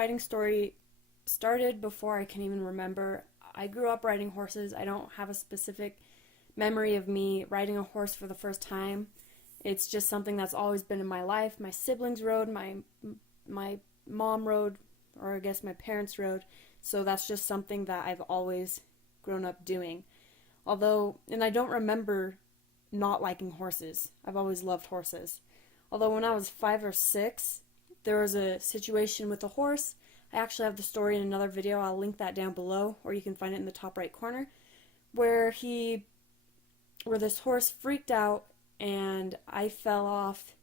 riding story started before I can even remember. I grew up riding horses. I don't have a specific memory of me riding a horse for the first time. It's just something that's always been in my life. My siblings rode, my mom rode, or I guess my parents rode. So that's just something that I've always grown up doing. And I don't remember not liking horses. I've always loved horses. Although when I was 5 or 6, there was a situation with a horse. I actually have the story in another video. I'll link that down below, or you can find it in the top right corner, where this horse freaked out and I fell off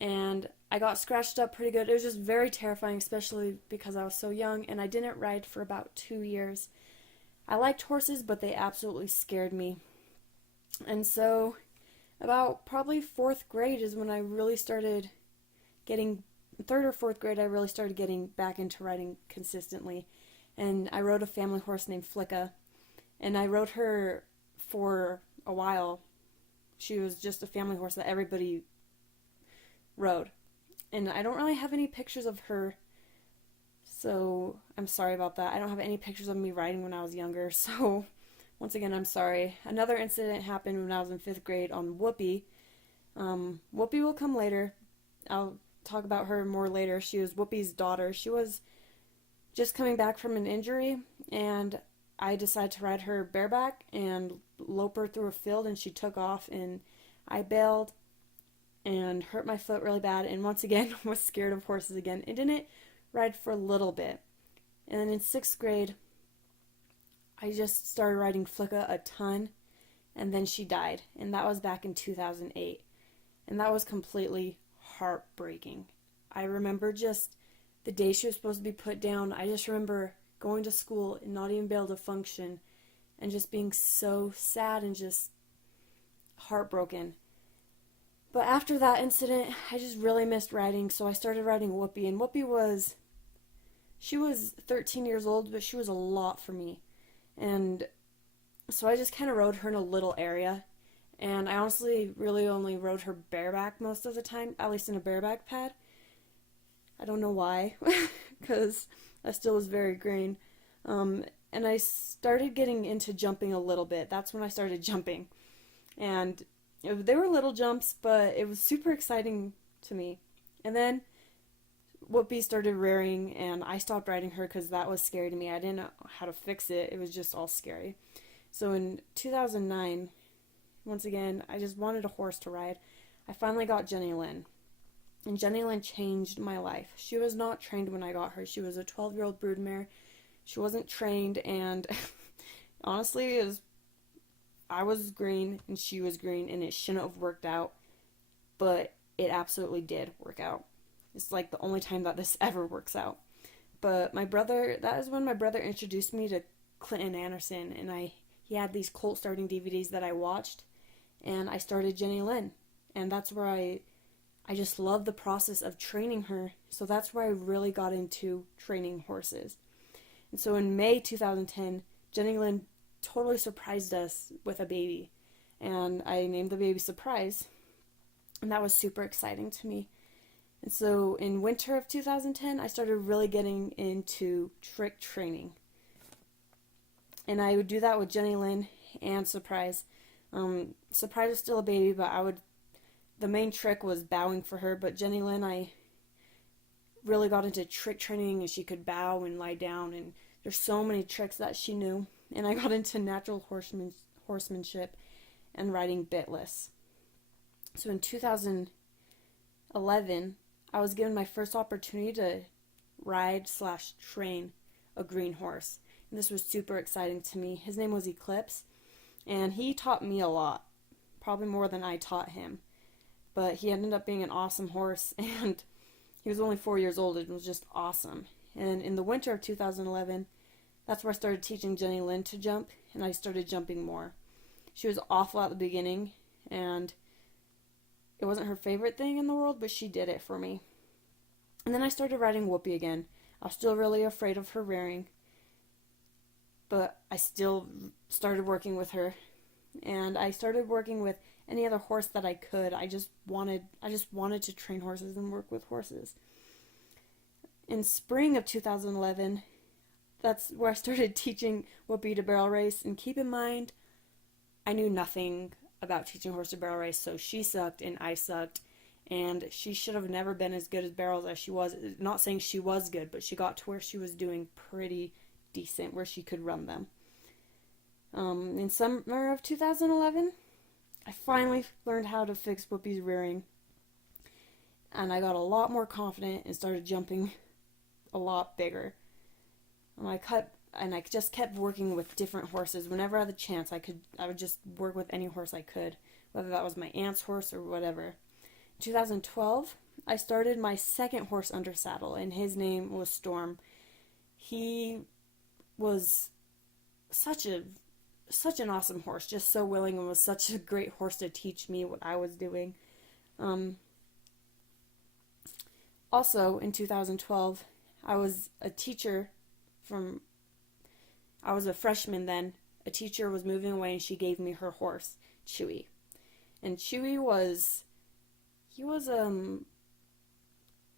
and I got scratched up pretty good. It was just very terrifying, especially because I was so young, and I didn't ride for about 2 years. I liked horses, but they absolutely scared me. And so about probably 4th grade is when I really started getting, 3rd or 4th grade, I really started getting back into riding consistently. And I rode a family horse named Flicka, and I rode her for a while. She was just a family horse that everybody rode. And I don't really have any pictures of her, so I'm sorry about that. I don't have any pictures of me riding when I was younger, so once again, I'm sorry. Another incident happened when I was in 5th grade on Whoopi. Whoopi will come later. I'll talk about her more later. She was Whoopi's daughter. She was just coming back from an injury, and I decided to ride her bareback and lope her through a field, and she took off, and I bailed and hurt my foot really bad, and once again was scared of horses again. It didn't ride for a little bit. And then in 6th grade, I just started riding Flicka a ton, and then she died, and that was back in 2008. And that was completely heartbreaking. I remember just the day she was supposed to be put down. I just remember going to school and not even be able to function, and just being so sad and just heartbroken. But after that incident, I just really missed riding, so I started riding Whoopi. And she was 13 years old, but she was a lot for me. And so I just kind of rode her in a little area. And I honestly really only rode her bareback most of the time, at least in a bareback pad. I don't know why, because I still was very green. And I started getting into jumping a little bit. That's when I started jumping. And they were little jumps, but it was super exciting to me. And then Whoopi started rearing, and I stopped riding her because that was scary to me. I didn't know how to fix it. It was just all scary. So in 2009, once again, I just wanted a horse to ride. I finally got Jenny Lynn. And Jenny Lynn changed my life. She was not trained when I got her. She was a 12-year-old broodmare. She wasn't trained, and honestly, I was green and she was green, and it shouldn't have worked out, but it absolutely did work out. It's like the only time that this ever works out. But that is when my brother introduced me to Clinton Anderson, and he had these colt starting DVDs that I watched, and I started Jenny Lynn, and that's where I just love the process of training her. So that's where I really got into training horses. And so in May 2010, Jenny Lynn totally surprised us with a baby, and I named the baby Surprise, and that was super exciting to me. And so in winter of 2010, I started really getting into trick training, and I would do that with Jenny Lynn and Surprise. Surprise was still a baby, but the main trick was bowing for her, but Jenny Lynn, I really got into trick training, and she could bow and lie down, and there's so many tricks that she knew. And I got into natural horsemanship and riding bitless. So in 2011, I was given my first opportunity to ride/train a green horse. And this was super exciting to me. His name was Eclipse, and he taught me a lot, probably more than I taught him. But he ended up being an awesome horse, and he was only 4 years old. It was just awesome. And in the winter of 2011, that's where I started teaching Jenny Lynn to jump, and I started jumping more. She was awful at the beginning, and it wasn't her favorite thing in the world, but she did it for me. And then I started riding Whoopi again. I was still really afraid of her rearing, but I still started working with her, and I started working with any other horse that I could. I just wanted to train horses and work with horses. In spring of 2011, that's where I started teaching Whoopi to barrel race. And keep in mind, I knew nothing about teaching horse to barrel race, so she sucked and I sucked. And she should have never been as good as barrels as she was. Not saying she was good, but she got to where she was doing pretty decent, where she could run them. In summer of 2011, I finally learned how to fix Whoopi's rearing, and I got a lot more confident and started jumping a lot bigger. I just kept working with different horses. Whenever I had the chance, I would just work with any horse I could, whether that was my aunt's horse or whatever. In 2012, I started my second horse under saddle, and his name was Storm. He was such an awesome horse, just so willing, and was such a great horse to teach me what I was doing. Also, in 2012, I was a teacher from, I was a freshman then. A teacher was moving away and she gave me her horse, Chewy. And Chewy he was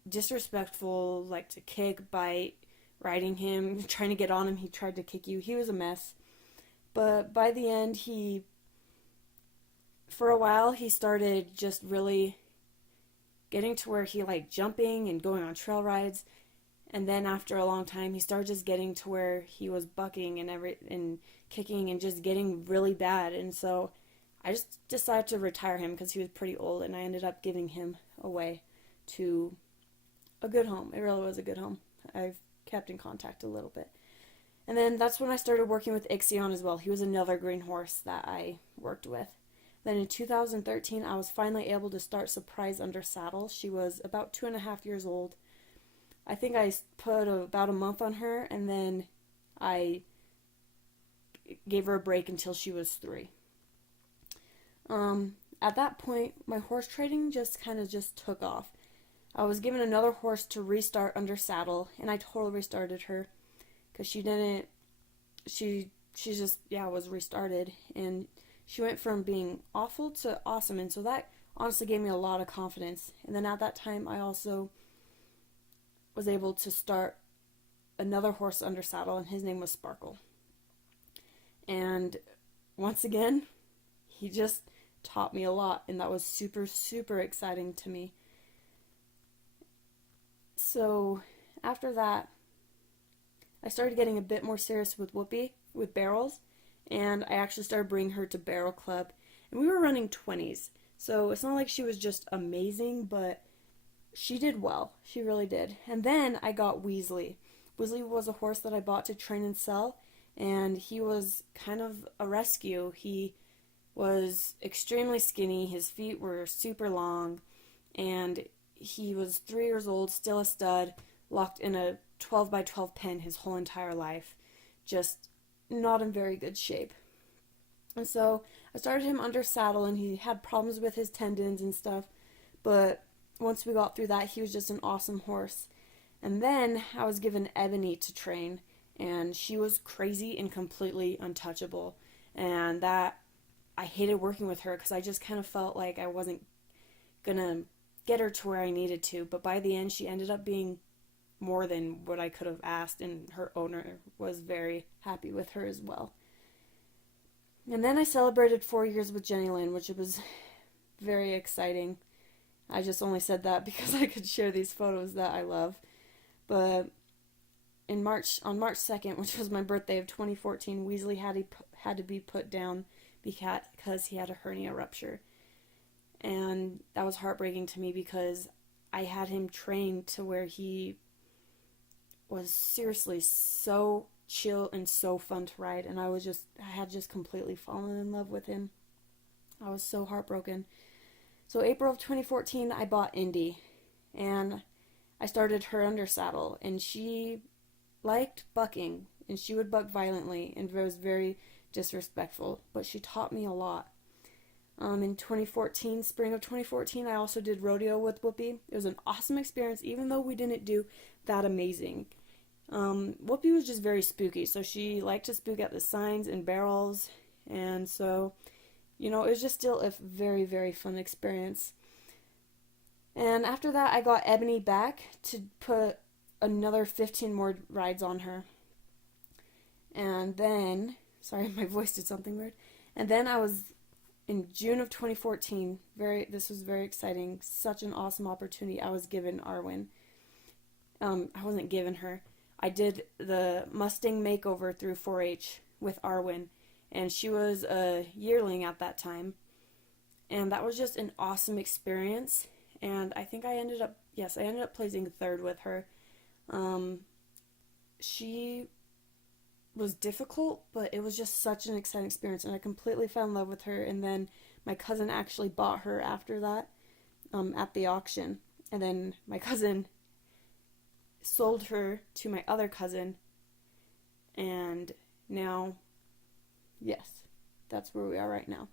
disrespectful, liked to kick, bite, riding him, trying to get on him, he tried to kick you. He was a mess. But by the end, for a while, he started just really getting to where he liked jumping and going on trail rides. And then after a long time, he started just getting to where he was bucking and kicking and just getting really bad. And so I just decided to retire him because he was pretty old, and I ended up giving him away to a good home. It really was a good home. I've kept in contact a little bit. And then that's when I started working with Ixion as well. He was another green horse that I worked with. Then in 2013, I was finally able to start Surprise under saddle. She was about 2.5 years old. I think I put about a month on her, and then I gave her a break until she was 3. At that point, my horse trading just took off. I was given another horse to restart under saddle, and I totally restarted her because she just was restarted, and she went from being awful to awesome, and so that honestly gave me a lot of confidence. And then at that time, I also was able to start another horse under saddle, and his name was Sparkle. And once again, he just taught me a lot, and that was super, super exciting to me. So after that, I started getting a bit more serious with Whoopi, with barrels, and I actually started bringing her to Barrel Club, and we were running 20s. So it's not like she was just amazing, but she did well. She really did. And then I got Weasley. Weasley was a horse that I bought to train and sell, and he was kind of a rescue. He was extremely skinny, his feet were super long, and he was 3 years old, still a stud, locked in a 12 by 12 pen his whole entire life. Just not in very good shape. And so I started him under saddle, and he had problems with his tendons and stuff, but once we got through that, he was just an awesome horse. And then I was given Ebony to train, and she was crazy and completely untouchable. And that, I hated working with her because I just kind of felt like I wasn't gonna get her to where I needed to. But by the end, she ended up being more than what I could have asked, and her owner was very happy with her as well. And then I celebrated 4 years with Jenny Lynn, which was very exciting. I just only said that because I could share these photos that I love. But on March 2nd, which was my birthday of 2014, Weasley had to be put down because he had a hernia rupture. And that was heartbreaking to me because I had him trained to where he was seriously so chill and so fun to ride, and I had just completely fallen in love with him. I was so heartbroken. So April of 2014, I bought Indy, and I started her under saddle, and she liked bucking, and she would buck violently and was very disrespectful, but she taught me a lot. In 2014, spring of 2014, I also did rodeo with Whoopi. It was an awesome experience, even though we didn't do that amazing. Whoopi was just very spooky, so she liked to spook at the signs and barrels, and so, it was just still a very, very fun experience. And after that, I got Ebony back to put another 15 more rides on her. And then, sorry, my voice did something weird. And then I was in June of 2014. This was very exciting. Such an awesome opportunity. I was given Arwen. I wasn't given her. I did the Mustang makeover through 4-H with Arwen, and she was a yearling at that time. And that was just an awesome experience. And I think I ended up placing third with her. She was difficult, but it was just such an exciting experience, and I completely fell in love with her. And then my cousin actually bought her after that at the auction, and then my cousin sold her to my other cousin, and now, yes, that's where we are right now.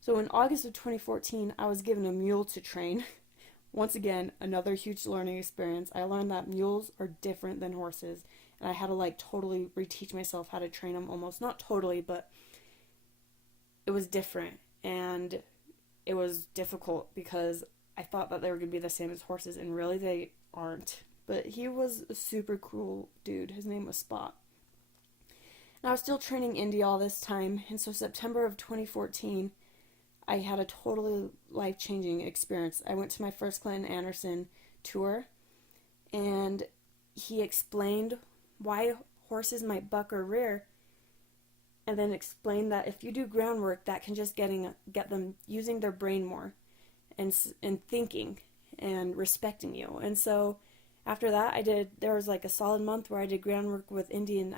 So in August of 2014, I was given a mule to train. Once again, another huge learning experience. I learned that mules are different than horses, and I had to totally reteach myself how to train them, almost not totally, but it was different, and it was difficult because I thought that they were going to be the same as horses, and really they aren't. But he was a super cool dude. His name was Spot. And I was still training Indy all this time, and so September of 2014, I had a totally life-changing experience. I went to my first Clinton Anderson tour, and he explained why horses might buck or rear, and then explained that if you do groundwork, that can just get them using their brain more and thinking and respecting you. And so after that, there was a solid month where I did groundwork with Indy, and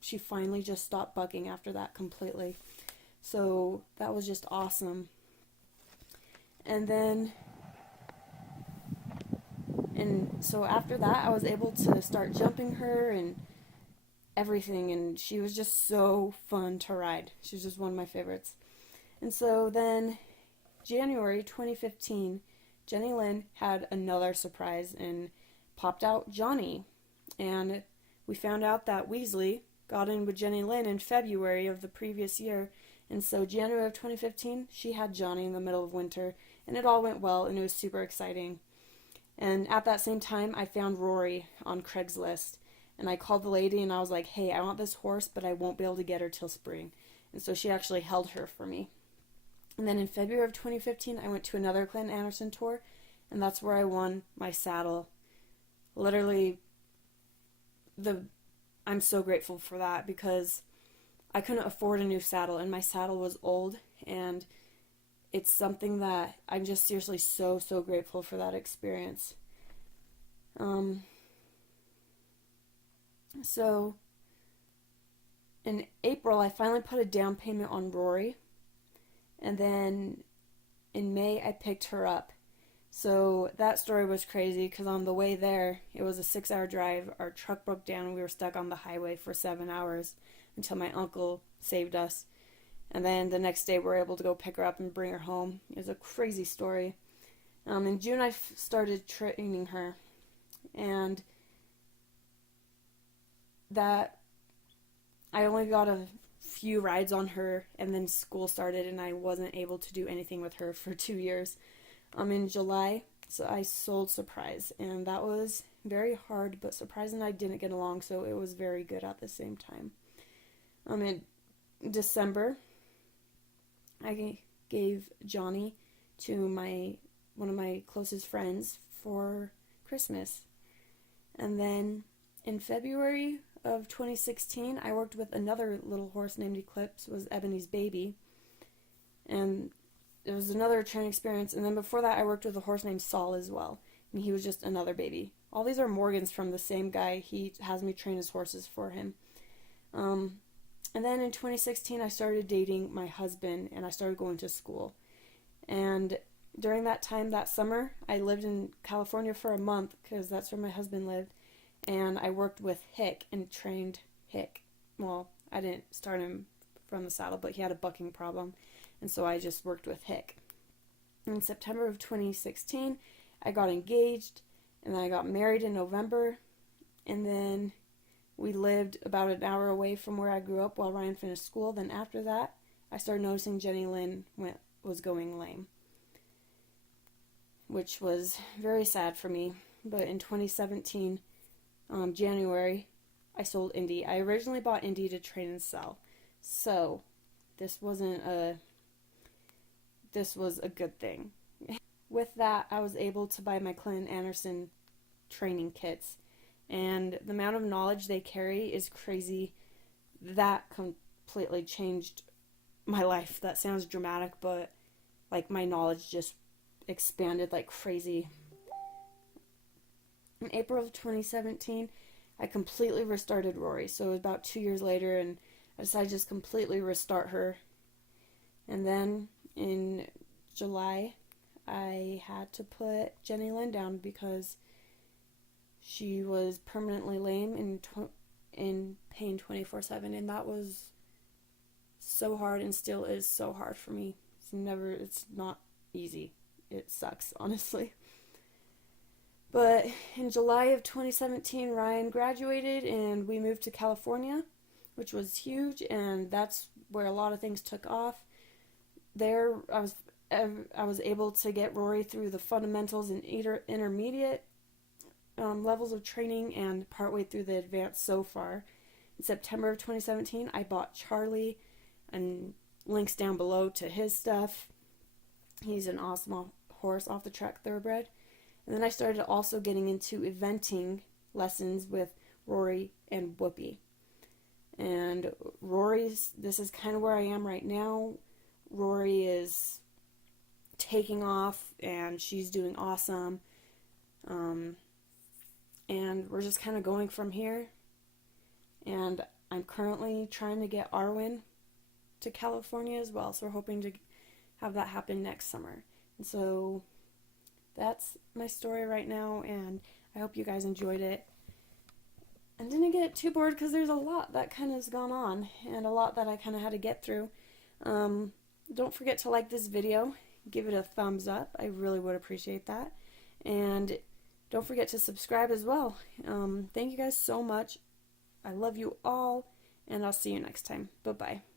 she finally just stopped bucking after that completely. So that was just awesome. And so after that, I was able to start jumping her and everything, and she was just so fun to ride. She was just one of my favorites. And so then, January 2015, Jenny Lynn had another surprise and popped out Johnny. And we found out that Weasley got in with Jenny Lynn in February of the previous year. And so January of 2015, she had Johnny in the middle of winter, and it all went well, and it was super exciting. And at that same time, I found Rory on Craigslist, and I called the lady, and I was like, hey, I want this horse, but I won't be able to get her till spring. And so she actually held her for me. And then in February of 2015, I went to another Clinton Anderson tour, and that's where I won my saddle. Literally, I'm so grateful for that, because I couldn't afford a new saddle, and my saddle was old, and it's something that I'm just seriously so, so grateful for that experience. So in April, I finally put a down payment on Rory, and then in May, I picked her up. So that story was crazy, because on the way there, it was a 6-hour drive. Our truck broke down, and we were stuck on the highway for 7 hours until my uncle saved us. And then the next day, we were able to go pick her up and bring her home. It was a crazy story. In June, I started training her, and that I only got a few rides on her, and then school started, and I wasn't able to do anything with her for 2 years. In July, so I sold Surprise, and that was very hard, but Surprise and I didn't get along, so it was very good at the same time. In December, I gave Johnny to one of my closest friends for Christmas. And then in February of 2016, I worked with another little horse named Eclipse, was Ebony's baby. And it was another training experience. And then before that, I worked with a horse named Saul as well. And he was just another baby. All these are Morgans from the same guy. He has me train his horses for him. And then in 2016, I started dating my husband, and I started going to school. And during that time, that summer, I lived in California for a month, because that's where my husband lived. And I worked with Hick and trained Hick. Well, I didn't start him from the saddle, but he had a bucking problem. And so I just worked with Hick. In September of 2016, I got engaged, and then I got married in November. And then we lived about an hour away from where I grew up while Ryan finished school. Then after that, I started noticing Jenny Lynn was going lame, which was very sad for me. but in 2017, January, I sold Indy. I originally bought Indy to train and sell, so this wasn't a this was a good thing. With that, I was able to buy my Clinton Anderson training kits, and the amount of knowledge they carry is crazy. That completely changed my life. That sounds dramatic, but like my knowledge just expanded like crazy. In April of 2017, I completely restarted Rory. So it was about 2 years later, and I decided to just completely restart her. And then in July, I had to put Jenny Lynn down because she was permanently lame and in pain 24/7, and that was so hard and still is so hard for me. It's not easy. It sucks, honestly. But in July of 2017, Ryan graduated and we moved to California, which was huge, and that's where a lot of things took off. There, I was able to get Rory through the fundamentals and intermediate levels of training and partway through the advanced so far. In September of 2017, I bought Charlie, and links down below to his stuff. He's an awesome horse, off the track thoroughbred. And then I started also getting into eventing lessons with Rory and Whoopi. And this is kind of where I am right now. Rory is taking off and she's doing awesome. And we're just kind of going from here. And I'm currently trying to get Arwen to California as well. So we're hoping to have that happen next summer. And so that's my story right now, and I hope you guys enjoyed it. And didn't get too bored because there's a lot that kind of has gone on and a lot that I kind of had to get through. Don't forget to like this video, give it a thumbs up. I really would appreciate that. And don't forget to subscribe as well. Thank you guys so much. I love you all, and I'll see you next time. Bye-bye.